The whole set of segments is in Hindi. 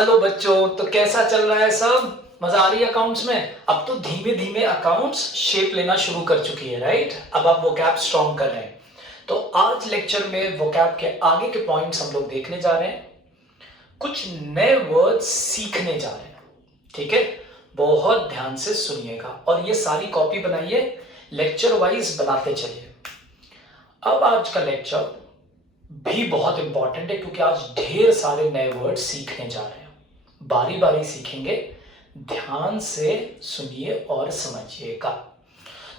हेलो बच्चों, तो कैसा चल रहा है सब? मजा आ रही है अकाउंट्स में? अब तो धीमे धीमे अकाउंट्स शेप लेना शुरू कर चुकी है, राइट? अब आप वोकैब स्ट्रॉन्ग कर रहे हैं। तो आज लेक्चर में वोकैब के आगे के पॉइंट्स हम लोग देखने जा रहे हैं, कुछ नए वर्ड्स सीखने जा रहे हैं। ठीक है, बहुत ध्यान से सुनिएगा और ये सारी कॉपी बनाइए, लेक्चर वाइज बनाते चलिए। अब आज का लेक्चर भी बहुत इंपॉर्टेंट है क्योंकि आज ढेर सारे नए वर्ड सीखने जा रहे हैं। बारी बारी सीखेंगे, ध्यान से सुनिए और समझिएगा।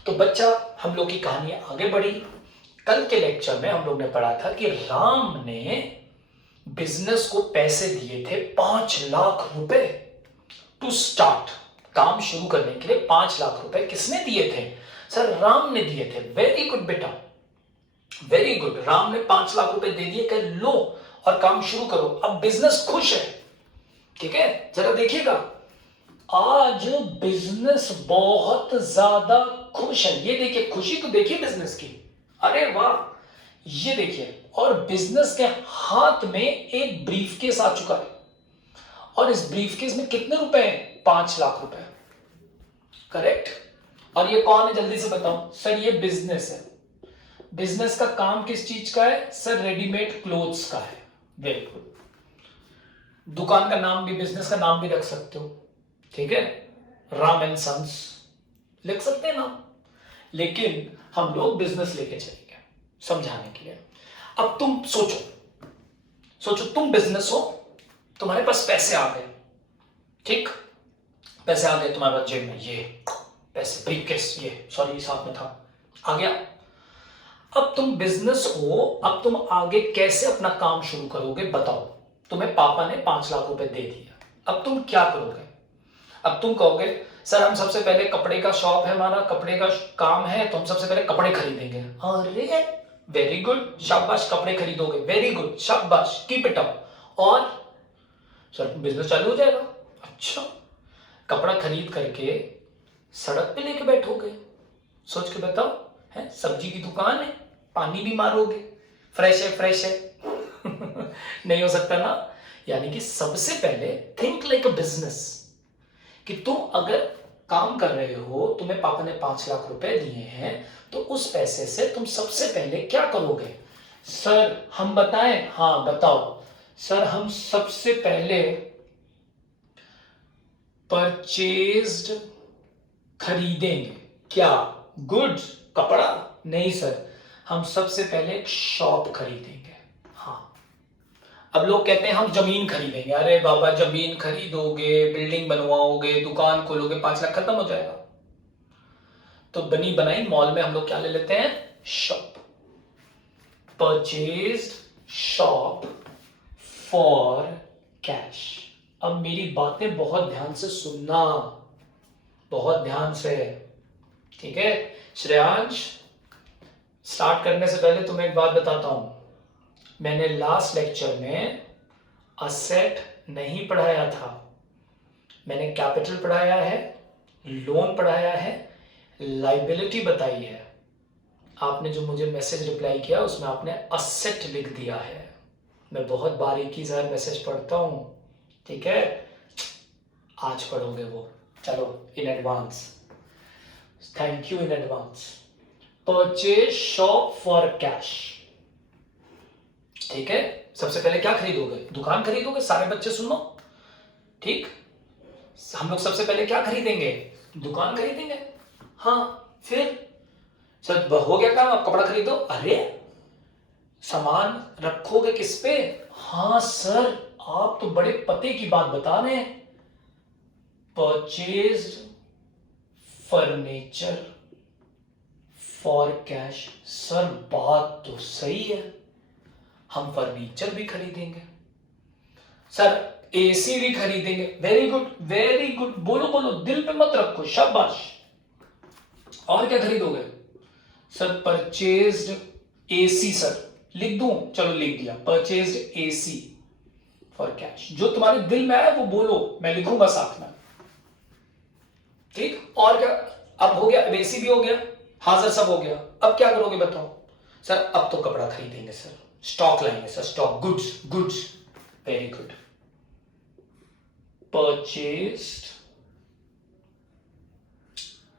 तो बच्चा, हम लोग की कहानी आगे बढ़ी। कल के लेक्चर में हम लोग ने पढ़ा था कि राम ने बिजनेस को पैसे दिए थे 5 लाख रुपए टू स्टार्ट। काम शुरू करने के लिए 5 लाख रुपए किसने दिए थे? सर, राम ने दिए थे। वेरी गुड बेटा, वेरी गुड। राम ने 5 लाख रुपए दे दिए, कह लो और काम शुरू करो। अब बिजनेस खुश है। ठीक है, जरा देखिएगा, आज बिजनेस बहुत ज्यादा खुश है। ये देखिए, खुशी तो देखिए बिजनेस की, अरे वाह, ये देखिए। और बिजनेस के हाथ में एक ब्रीफकेस आ चुका है और इस ब्रीफकेस में कितने रुपए हैं? 5 लाख रुपए। करेक्ट। और ये कौन है, जल्दी से बताओ। सर, ये बिजनेस है। बिजनेस का काम किस चीज का है? सर, रेडीमेड क्लोथ्स का है। Very good. दुकान का नाम भी, बिजनेस का नाम भी रख सकते हो। ठीक है, राम एंड सन्स लिख सकते हैं नाम, लेकिन हम लोग बिजनेस लेके चलेंगे समझाने के लिए। अब तुम सोचो, तुम बिजनेस हो, तुम्हारे पास पैसे आ गए। ठीक, पैसे आ गए तुम्हारे पास जेब में, ये पैसे, ब्रीफकेस, ये सॉरी साथ में था, आ गया। अब तुम बिजनेस हो, अब तुम आगे कैसे अपना काम शुरू करोगे बताओ। तुम्हें पापा ने 5 लाख रुपए दे दिया, अब तुम क्या करोगे? अब तुम कहोगे सर, हम सबसे पहले कपड़े का शॉप है, हमारा कपड़े का काम है, तो हम सबसे पहले कपड़े खरीदेंगे। अरे वेरी गुड, शाबाश, कपड़े खरीदोगे, वेरी गुड, शाबाश, कीप इट अप। और सर, बिजनेस चालू हो जाएगा। अच्छा, कपड़ा खरीद करके सड़क पे लेके बैठोगे, सोच के बताओ। है, सब्जी की दुकान है, पानी भी मारोगे, फ्रेश है फ्रेश है नहीं हो सकता ना। यानी कि सबसे पहले थिंक लाइक अ बिजनेस, कि तुम अगर काम कर रहे हो, तुम्हें पापा ने 5 लाख रुपए दिए हैं, तो उस पैसे से तुम सबसे पहले क्या करोगे? सर, हम बताएं? हाँ बताओ। सर, हम सबसे पहले परचेज्ड खरीदेंगे। क्या? गुड्स, कपड़ा? नहीं सर, हम सबसे पहले एक शॉप खरीदेंगे। हाँ, अब लोग कहते हैं हम जमीन खरीदेंगे। अरे बाबा, जमीन खरीदोगे, बिल्डिंग बनवाओगे, दुकान खोलोगे, 5 लाख खत्म हो जाएगा। तो बनी बनाई मॉल में हम लोग क्या ले लेते हैं? Shop. Purchased shop for cash. अब मेरी बातें बहुत ध्यान से सुनना, बहुत ध्यान से। ठीक है श्रेयांश, स्टार्ट करने से पहले तुम्हें एक बात बताता हूं। मैंने लास्ट लेक्चर में असेट नहीं पढ़ाया था, मैंने कैपिटल पढ़ाया है, लोन पढ़ाया है, लाइबिलिटी बताई है। आपने जो मुझे मैसेज रिप्लाई किया उसमें आपने असेट लिख दिया है। मैं बहुत बारीकी से मैसेज पढ़ता हूं। ठीक है, आज पढ़ोगे वो। चलो, in advance, thank you in advance. Purchase shop for cash. ठीक है, सबसे पहले क्या खरीदोगे? दुकान खरीदोगे। सारे बच्चे सुनो, ठीक, हम लोग सबसे पहले क्या खरीदेंगे? दुकान खरीदेंगे। हाँ, फिर सर हो गया काम, आप कपड़ा खरीदो। अरे, सामान रखोगे किस पे? हाँ सर, आप तो बड़े पते की बात बता रहे हैं। Purchase furniture for cash. Sir, बात तो सही है, हम फर्नीचर भी खरीदेंगे। सर, एसी भी खरीदेंगे। वेरी गुड, वेरी गुड, बोलो बोलो, दिल पे मत रखो, शाबाश। और क्या खरीदोगे? Sir, purchased AC. सर, लिख दूं? चलो लिख दिया, परचेज्ड एसी फॉर कैश। जो तुम्हारे दिल में आए वो बोलो, मैं लिखूंगा साथ में। ठीक, और क्या? अब हो गया, एसी भी हो गया, हाँ सर सब हो गया। अब क्या करोगे बताओ? सर, अब तो कपड़ा खरीदेंगे सर, स्टॉक लाएंगे sir, stock, goods, goods, very good. purchased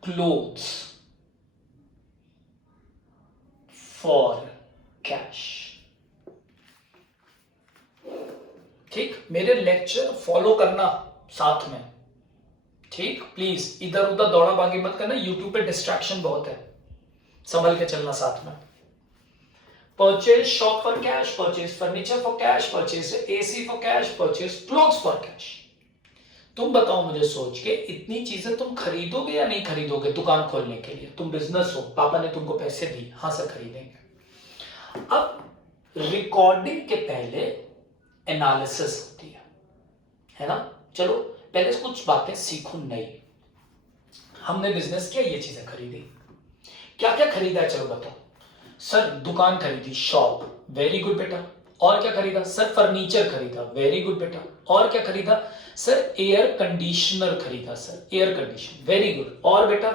clothes for cash। ठीक, मेरे लेक्चर फॉलो करना साथ में, ठीक, प्लीज इधर उधर दौड़ा भागी मत करना, यूट्यूब पे डिस्ट्रैक्शन बहुत है, संभल के चलना साथ में। Purchase shop for cash, purchase furniture for cash, purchase AC for cash, purchase clothes for cash. तुम बताओ मुझे सोच के, इतनी चीजें तुम खरीदोगे या नहीं खरीदोगे दुकान खोलने के लिए? तुम बिजनेस हो, पापा ने तुमको पैसे दी, हाँ सर खरीदेंगे। अब रिकॉर्डिंग के पहले एनालिसिस होती है ना? चलो पहले कुछ बातें सीखो नई। हमने बिजनेस किया, ये चीजें खरीदी, क्या क्या खरीदा है चलो बताओ। सर दुकान खरीदी, शॉप, वेरी गुड बेटा। और क्या खरीदा? सर फर्नीचर खरीदा, वेरी गुड बेटा। और क्या खरीदा? सर एयर कंडीशनर खरीदा, sir air condition, very good. और बेटा?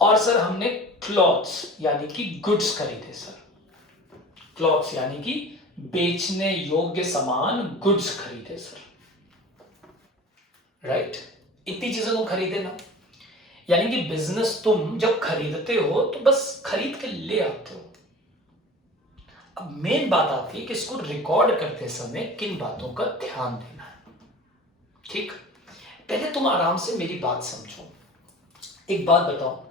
और सर हमने क्लॉथ्स यानी कि गुड्स खरीदे सर, क्लॉथ्स यानी कि बेचने योग्य सामान, गुड्स खरीदे सर, राइट? इतनी चीजें तुम खरीदे ना, यानी कि बिजनेस तुम जब खरीदते हो तो बस खरीद के ले आते हो। अब मेन बात आती है कि इसको रिकॉर्ड करते समय किन बातों का ध्यान देना है। ठीक, पहले तुम आराम से मेरी बात समझो। एक बात बताओ,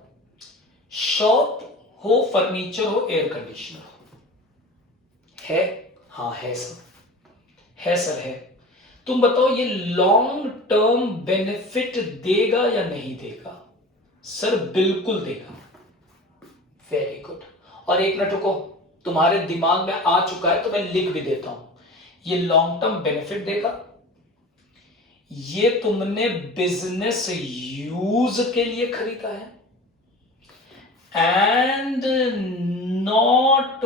शॉप हो, फर्नीचर हो, एयर कंडीशनर हो, है? हाँ है सर, है सर, है। तुम बताओ ये लॉन्ग टर्म बेनिफिट देगा या नहीं देगा? सर बिल्कुल देगा, वेरी गुड। और एक मिनट रुको, तुम्हारे दिमाग में आ चुका है तो मैं लिख भी देता हूं, ये लॉन्ग टर्म बेनिफिट देगा। ये तुमने बिजनेस यूज के लिए खरीदा है एंड नॉट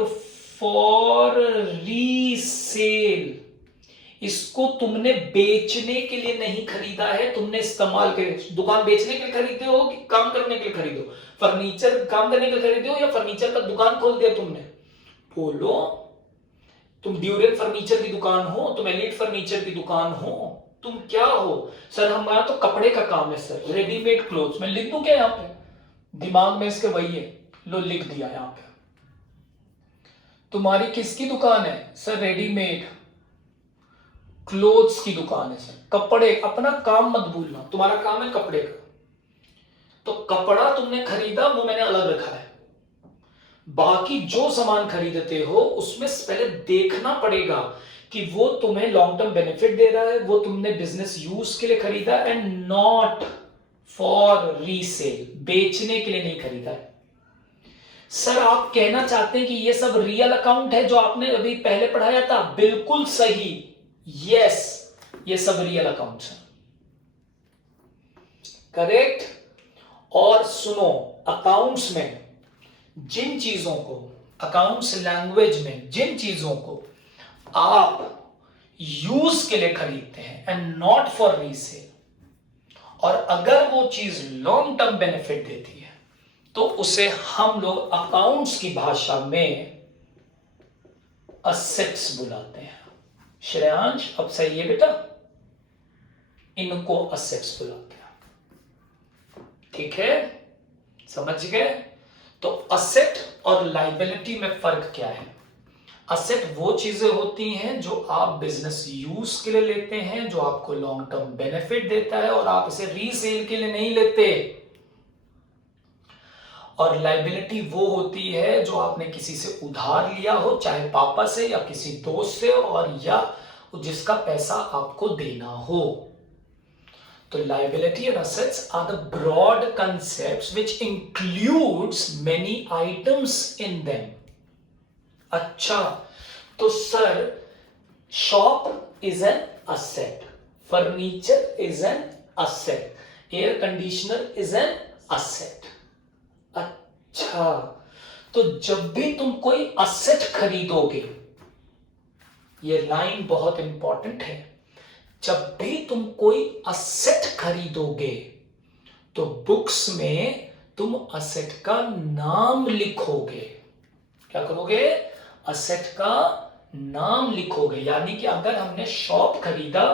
फॉर रीसेल। इसको तुमने बेचने के लिए नहीं खरीदा है, तुमने इस्तेमाल के लिए। दुकान बेचने के लिए खरीदे हो कि काम करने के लिए खरीदो? फर्नीचर काम करने के लिए खरीदे हो या फर्नीचर का दुकान खोल दिया तुमने? बोलो। तुम ड्यूरेल फर्नीचर की दुकान हो, तुम एलिट फर्नीचर की दुकान हो, तुम क्या हो? सर हमारा तो कपड़े का काम है सर, रेडीमेड क्लोथ्स। मैं लिख दूं क्या यहाँ पे? दिमाग में इसके वही है, लो लिख दिया यहाँ पे। तुम्हारी किसकी दुकान है? सर रेडीमेड क्लोथ्स की दुकान है सर, कपड़े। अपना काम मत भूलना, तुम्हारा काम है कपड़े का। तो कपड़ा तुमने खरीदा, वो मैंने अलग रखा है। बाकी जो सामान खरीदते हो उसमें पहले देखना पड़ेगा कि वो तुम्हें लॉन्ग टर्म बेनिफिट दे रहा है, वो तुमने बिजनेस यूज के लिए खरीदा एंड नॉट फॉर रीसेल, बेचने के लिए नहीं खरीदा है। सर आप कहना चाहते हैं कि ये सब रियल अकाउंट है जो आपने अभी पहले पढ़ाया था? बिल्कुल सही, यस, ये सब रियल अकाउंट्स हैं, करेक्ट। और सुनो, अकाउंट्स में जिन चीजों को, अकाउंट्स लैंग्वेज में जिन चीजों को आप यूज के लिए खरीदते हैं एंड नॉट फॉर रीसेल, और अगर वो चीज लॉन्ग टर्म बेनिफिट देती है तो उसे हम लोग अकाउंट्स की भाषा में असेट्स बुलाते हैं। श्रेयांश अब सही है बेटा, इनको असेट्स बुलाते हैं, ठीक है? समझ गए? तो असेट और लायबिलिटी में फर्क क्या है? असेट वो चीजें होती हैं जो आप बिजनेस यूज के लिए लेते हैं, जो आपको लॉन्ग टर्म बेनिफिट देता है और आप इसे रीसेल के लिए नहीं लेते। और लायबिलिटी वो होती है जो आपने किसी से उधार लिया हो, चाहे पापा से या किसी दोस्त से, और या जिसका पैसा आपको देना हो। तो liability and assets are the broad concepts which includes many items in them. अच्छा, तो sir shop is an asset, furniture is an asset, air conditioner is an asset. अच्छा, तो जब भी तुम कोई asset खरीदोगे, ये लाइन बहुत इंपॉर्टेंट है, जब भी तुम कोई असेट खरीदोगे तो बुक्स में तुम असेट का नाम लिखोगे। क्या करोगे? असेट का नाम लिखोगे। यानी कि अगर हमने शॉप खरीदा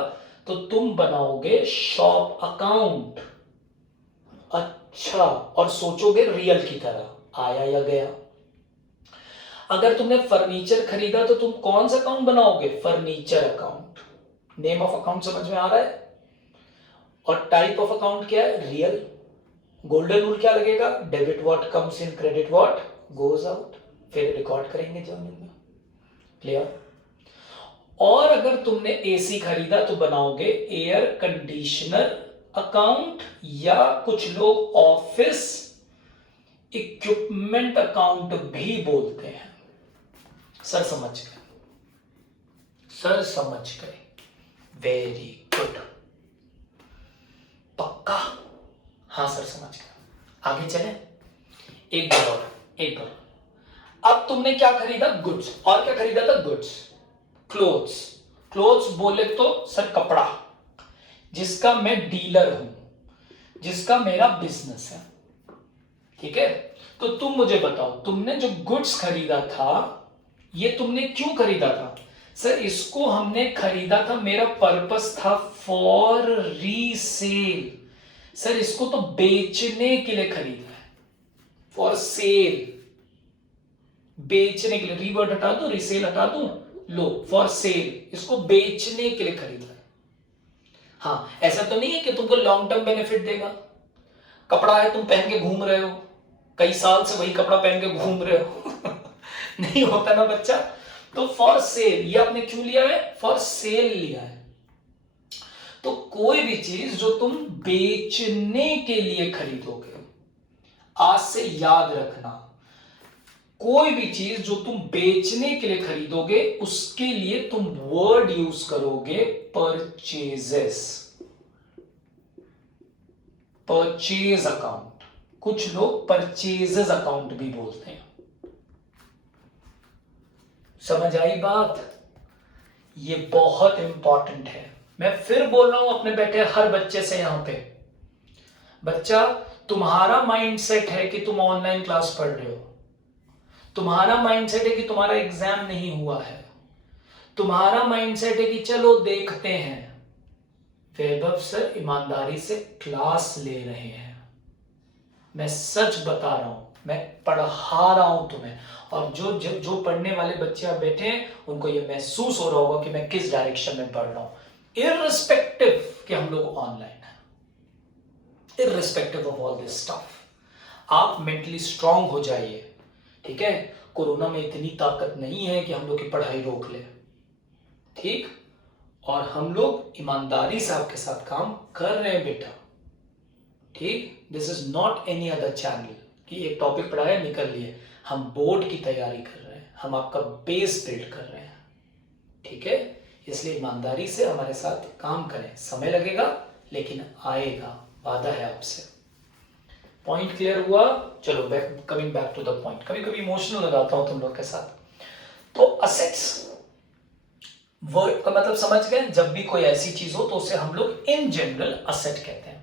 तो तुम बनाओगे शॉप अकाउंट। अच्छा, और सोचोगे रियल की तरह, आया या गया। अगर तुमने फर्नीचर खरीदा तो तुम कौन सा अकाउंट बनाओगे? Furniture account. Name of account समझ में आ रहा है? और टाइप ऑफ अकाउंट क्या है? रियल। गोल्डन रूल क्या लगेगा? Debit what comes in, credit what goes out. फिर रिकॉर्ड करेंगे जर्नल में। क्लियर? और अगर तुमने एसी खरीदा तो बनाओगे एयर कंडीशनर अकाउंट, या कुछ लोग ऑफिस इक्विपमेंट अकाउंट भी बोलते हैं। सर समझ गए? सर समझ गए, वेरी गुड। पक्का? हाँ सर समझ गए। आगे चले, एक डॉलर। अब तुमने क्या खरीदा? गुड्स। और क्या खरीदा था? गुड्स। क्लोथ्स। क्लोथ्स बोले तो सर कपड़ा, जिसका मैं डीलर हूं, जिसका मेरा बिजनेस है। ठीक है, तो तुम मुझे बताओ, तुमने जो गुड्स खरीदा था, ये तुमने क्यों खरीदा था? सर इसको हमने खरीदा था, मेरा पर्पस था फॉर रीसेल। सर इसको तो बेचने के लिए खरीदा है, फॉर सेल, बेचने के लिए। रीवर्ड हटा दो, रीसेल हटा दो, लो फॉर सेल, इसको बेचने के लिए खरीदा है। हाँ, ऐसा तो नहीं है कि तुमको लॉन्ग टर्म बेनिफिट देगा। कपड़ा है, तुम पहन के घूम रहे हो, कई साल से वही कपड़ा पहन के घूम रहे हो नहीं होता ना बच्चा। तो फॉर सेल, ये आपने क्यों लिया है? फॉर सेल लिया है। तो कोई भी चीज जो तुम बेचने के लिए खरीदोगे, आज से याद रखना, कोई भी चीज जो तुम बेचने के लिए खरीदोगे, उसके लिए तुम वर्ड यूज करोगे परचेजेस, परचेज अकाउंट। कुछ लोग परचेजेस अकाउंट भी बोलते हैं। समझ आई बात? ये बहुत इंपॉर्टेंट है। मैं फिर बोल रहा हूं अपने बेटे हर बच्चे से यहां पे, बच्चा तुम्हारा माइंडसेट है कि तुम ऑनलाइन क्लास पढ़ रहे हो, तुम्हारा माइंडसेट है कि तुम्हारा एग्जाम नहीं हुआ है, तुम्हारा माइंडसेट है कि चलो देखते हैं। वैभव सर ईमानदारी से क्लास ले रहे हैं, मैं सच बता रहा हूं, मैं पढ़ा रहा हूं तुम्हें। और जो पढ़ने वाले बच्चे आप बैठे हैं, उनको ये महसूस हो रहा होगा कि मैं किस डायरेक्शन में पढ़ रहा हूं, इररिस्पेक्टिव कि हम लोग ऑनलाइन हैं, irrespective of all this stuff. आप मेंटली स्ट्रांग हो जाइए, ठीक है? कोरोना में इतनी ताकत नहीं है कि हम लोग की पढ़ाई रोक ले, ठीक? और हम लोग ईमानदारी से आपके साथ काम कर रहे हैं बेटा, ठीक? This is not any other channel कि एक टॉपिक पढ़ाया निकल लिए। हम बोर्ड की तैयारी कर रहे हैं, हम आपका बेस बिल्ड कर रहे हैं, ठीक है? इसलिए ईमानदारी से हमारे साथ काम करें। समय लगेगा लेकिन आएगा, वादा है आपसे। पॉइंट क्लियर हुआ? चलो coming back to the point. कभी कभी इमोशनल हो जाता हूं तुम लोग के साथ। तो असेट्स वर्ड का मतलब समझ गए? जब भी कोई ऐसी चीज हो तो उसे हम लोग इन जनरल असेट कहते हैं।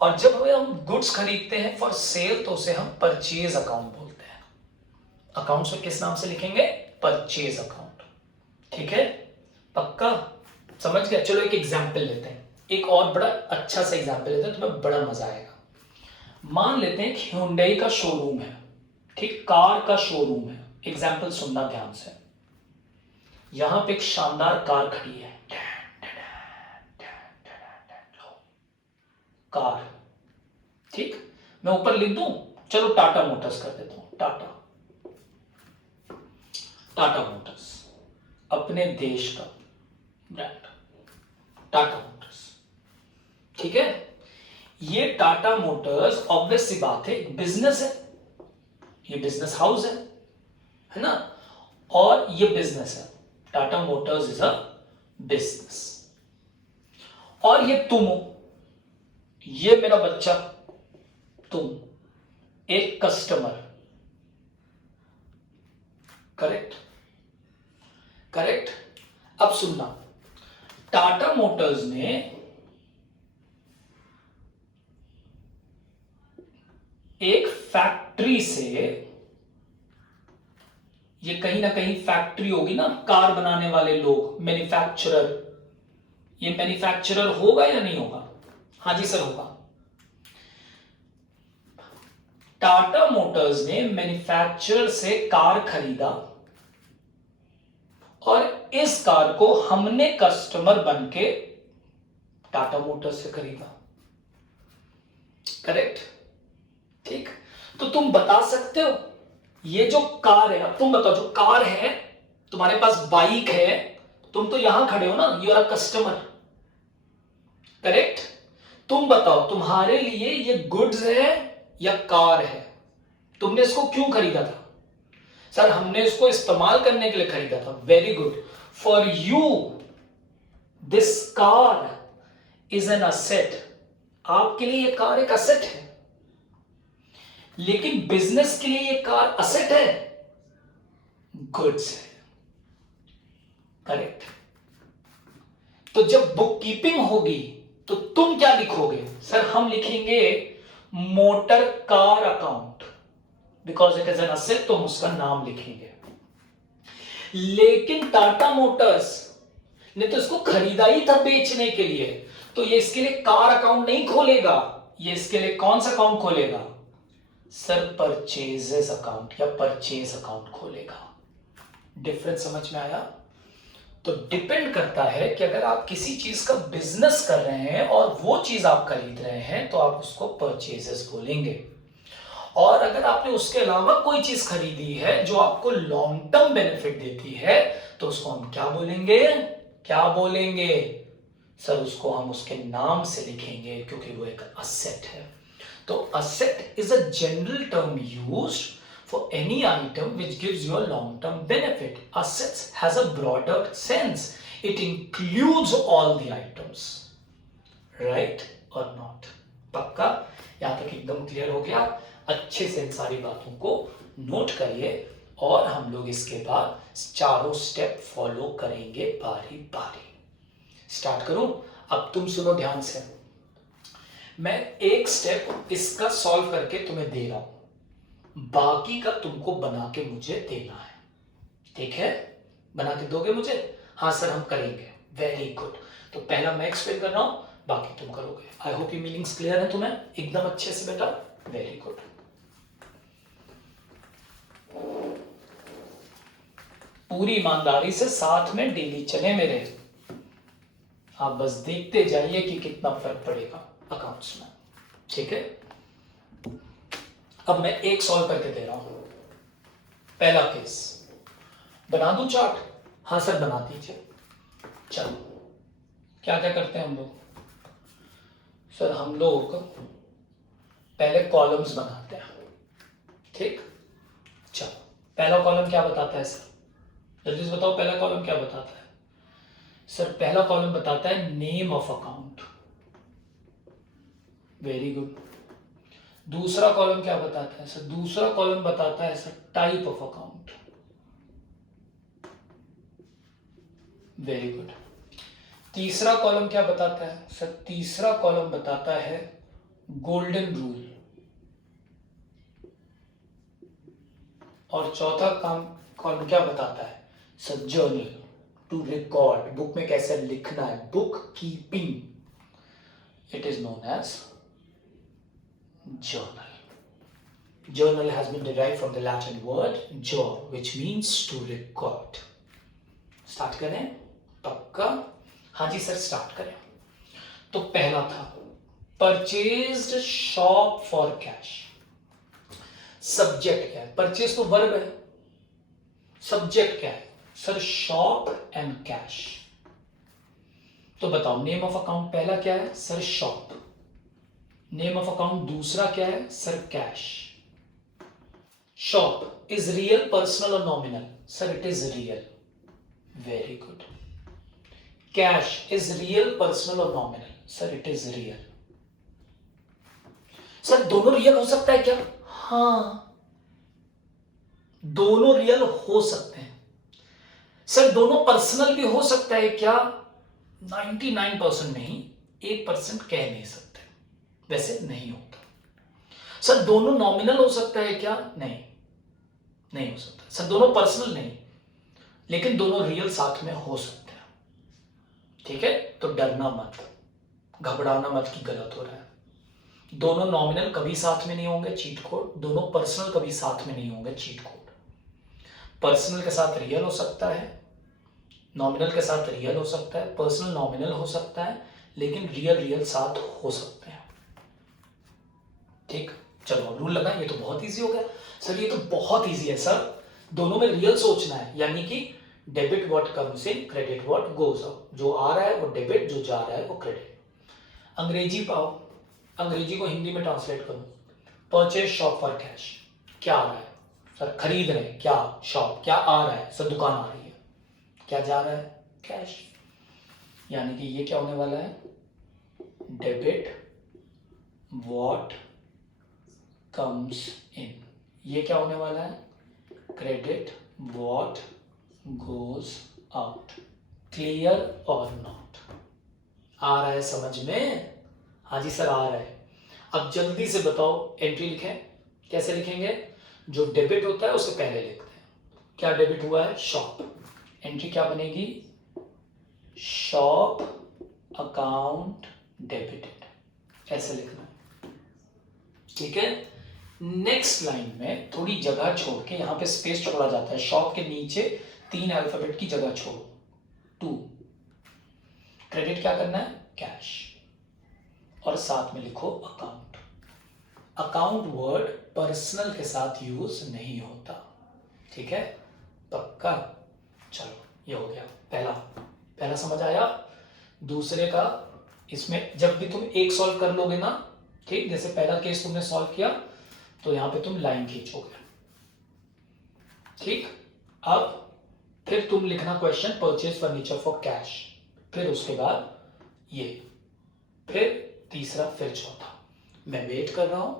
और जब हम गुड्स खरीदते हैं फॉर सेल, तो उसे हम परचेज अकाउंट बोलते हैं। अकाउंट्स में किस नाम से लिखेंगे? परचेज अकाउंट, ठीक है? पक्का समझ गया? चलो एक एग्जाम्पल लेते हैं, एक और बड़ा अच्छा सा एग्जाम्पल लेते हैं, तुम्हें बड़ा मजा आएगा। मान लेते हैं कि Hyundai का शोरूम है, ठीक? कार का शोरूम है। एग्जाम्पल सुनना ध्यान से। यहां पे एक शानदार कार खड़ी है, कार, ठीक? मैं ऊपर लिख दूं, चलो टाटा मोटर्स कर देता हूं। टाटा मोटर्स अपने देश का ब्रांड, टाटा मोटर्स, ठीक है? ये टाटा मोटर्स ऑब्वियस सी बात है बिजनेस है, ये बिजनेस हाउस है ना? और ये बिजनेस है, Tata Motors is a business. और ये तुम हो, ये मेरा बच्चा, तुम एक कस्टमर, करेक्ट? करेक्ट। अब सुनना, टाटा मोटर्स ने एक फैक्ट्री से, ये कहीं ना कहीं फैक्ट्री होगी ना, कार बनाने वाले लोग, मैन्युफैक्चरर, ये मैन्युफैक्चरर होगा या नहीं होगा? हाँ जी सर होगा। टाटा मोटर्स ने मैन्युफैक्चरर से कार खरीदा और इस कार को हमने कस्टमर बनके टाटा मोटर्स से खरीदा। करेक्ट? ठीक। तो तुम बता सकते हो ये जो कार है, अब तुम बताओ जो कार है, तुम्हारे पास बाइक है, तुम तो यहां खड़े हो ना, you are a customer. Correct? तुम बताओ तुम्हारे लिए ये गुड्स है या कार है? तुमने इसको क्यों खरीदा था? सर हमने इसको इस्तेमाल करने के लिए खरीदा था। Very good. For you this car is an asset. आपके लिए ये कार एक असेट है, लेकिन बिजनेस के लिए ये कार असेट है, गुड्स है। करेक्ट? तो जब बुक कीपिंग होगी तो तुम क्या लिखोगे? सर हम लिखेंगे motor car account, because it is an asset, तो हम उसका नाम लिखेंगे। लेकिन टाटा मोटर्स ने तो इसको खरीदा ही था बेचने के लिए, तो ये इसके लिए कार अकाउंट नहीं खोलेगा, ये इसके लिए कौन सा अकाउंट खोलेगा? सर परचेजेस अकाउंट या परचेज अकाउंट खोलेगा। डिफरेंस समझ में आया? तो डिपेंड करता है कि अगर आप किसी चीज का बिजनेस कर रहे हैं और वो चीज आप खरीद रहे हैं तो आप उसको परचेजेस बोलेंगे, और अगर आपने उसके अलावा कोई चीज खरीदी है जो आपको लॉन्ग टर्म बेनिफिट देती है तो उसको हम क्या बोलेंगे? क्या बोलेंगे? सर उसको हम उसके नाम से लिखेंगे, क्योंकि वो एक असेट है। तो asset is a general term used for any item which gives you a long term benefit. Assets has a broader sense. It includes all the items. Right or not? पक्का? यहां तक एकदम क्लियर हो गया? अच्छे से इन सारी बातों को नोट करिए और हम लोग इसके बाद चारों स्टेप फॉलो करेंगे बारी बारी। स्टार्ट करूं? अब तुम सुनो ध्यान से। मैं एक स्टेप इसका सॉल्व करके तुम्हें दे रहा हूं, बाकी का तुमको बना के मुझे देना है। ठीक है? बना के दोगे मुझे? हाँ सर हम करेंगे। Very good. तो पहला मैं एक्सप्लेन कर रहा हूं, बाकी तुम करोगे। आई होप ये मीनिंग्स क्लियर है तुम्हें एकदम अच्छे से बेटा। Very good. पूरी ईमानदारी से साथ में डेली चले मेरे। आप बस देखते जाइए कि कितना फर्क पड़ेगा अकाउंट्स में। ठीक है? अब मैं एक सॉल्व करके दे रहा हूं। पहला केस बना दूं चार्ट? हाँ सर बना दीजिए। चलो क्या क्या करते हैं हम लोग? सर हम लोग पहले कॉलम्स बनाते हैं। ठीक? चलो पहला कॉलम क्या बताता है सर? जल्दी से बताओ पहला कॉलम क्या बताता है? सर पहला कॉलम बताता है name of account. Very good. दूसरा कॉलम क्या बताता है सर? दूसरा कॉलम बताता है sir type of account. Very good. तीसरा कॉलम क्या बताता है सर? तीसरा कॉलम बताता है गोल्डन रूल। और चौथा कॉलम क्या बताता है sir? Journal, to record, book में कैसे लिखना है, book keeping. It is known as journal. Journal has been derived from the Latin word jour, which means to record. Start करें? पक्का? हाँ जी सर स्टार्ट करें। तो पहला था purchased shop for cash. Subject क्या है? परचेज तो वर्ब है, सब्जेक्ट क्या है सर? Shop and cash. तो बताओ नेम ऑफ अकाउंट पहला क्या है sir? Shop. Name of account दूसरा क्या है sir? Cash. Shop is real, personal और nominal? Sir it is real. Very good. Cash is real, personal और nominal? Sir it is real. Sir दोनों रियल हो सकता है क्या? हाँ दोनों रियल हो सकते हैं। सर दोनों पर्सनल भी हो सकता है क्या? 99% नहीं, 1% कह नहीं सकते, वैसे नहीं होता। सर दोनों नॉमिनल हो सकता है क्या? नहीं, नहीं हो सकता। सर दोनों पर्सनल नहीं, लेकिन दोनों रियल साथ में हो सकते हैं। ठीक है, तो डरना मत, घबराना मत कि गलत हो रहा है। दोनों नॉमिनल कभी साथ में नहीं होंगे चीट कोड, दोनों पर्सनल कभी साथ में नहीं होंगे चीट कोड। पर्सनल के साथ रियल हो सकता है, नॉमिनल के साथ रियल हो सकता है, पर्सनल नॉमिनल हो सकता है, लेकिन रियल रियल साथ हो सकते हैं। ठीक, चलो रूल लगा, ये तो बहुत इजी हो गया सर, ये तो बहुत इजी है सर, दोनों में रियल सोचना है, यानी कि debit what comes in, credit what goes out, जो आ रहा है वो डेबिट, जो जा रहा है वो क्रेडिट। अंग्रेजी पाओ, अंग्रेजी को हिंदी में ट्रांसलेट करो। परचेज शॉप फॉर कैश, क्या आ रहा है सर, खरीद रहे हैं, क्या शॉप, क्या आ रहा है सर, दुकान आ रही है, क्या जा रहा है कैश, यानी कि ये क्या होने वाला है, डेबिट व्हाट कम्स इन, ये क्या होने वाला है, credit what goes out. Clear और नॉट, आ रहा है समझ में? हाँ जी सर आ रहा है। अब जल्दी से बताओ एंट्री लिखें, कैसे लिखेंगे, जो डेबिट होता है उसे पहले लिखते हैं, क्या डेबिट हुआ है, शॉप, एंट्री क्या बनेगी, शॉप अकाउंट डेबिटेड, ऐसे लिखना है, ठीक है। नेक्स्ट लाइन में थोड़ी जगह छोड़ के, यहां पे स्पेस छोड़ा जाता है, शॉप के नीचे 3 अल्फाबेट की जगह छोड़ो, 2, क्रेडिट क्या करना है, कैश, और साथ में लिखो अकाउंट। अकाउंट वर्ड पर्सनल के साथ यूज नहीं होता, ठीक है, पक्का। चलो ये हो गया पहला समझ आया। दूसरे का, इसमें जब भी तुम एक सॉल्व कर लोगे ना, ठीक, जैसे पहला केस तुमने सॉल्व किया तो यहां पे तुम लाइन खींचोगे, ठीक। अब फिर तुम लिखना question purchase furniture for cash, फिर उसके बाद ये, फिर तीसरा, फिर चौथा। मैं वेट कर रहा हूं,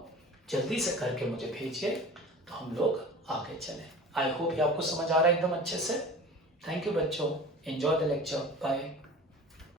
जल्दी से करके मुझे भेजिए तो हम लोग आगे चलें। आई होप ये आपको समझ आ रहा है एकदम अच्छे से। थैंक यू बच्चों, एंजॉय द लेक्चर, बाय।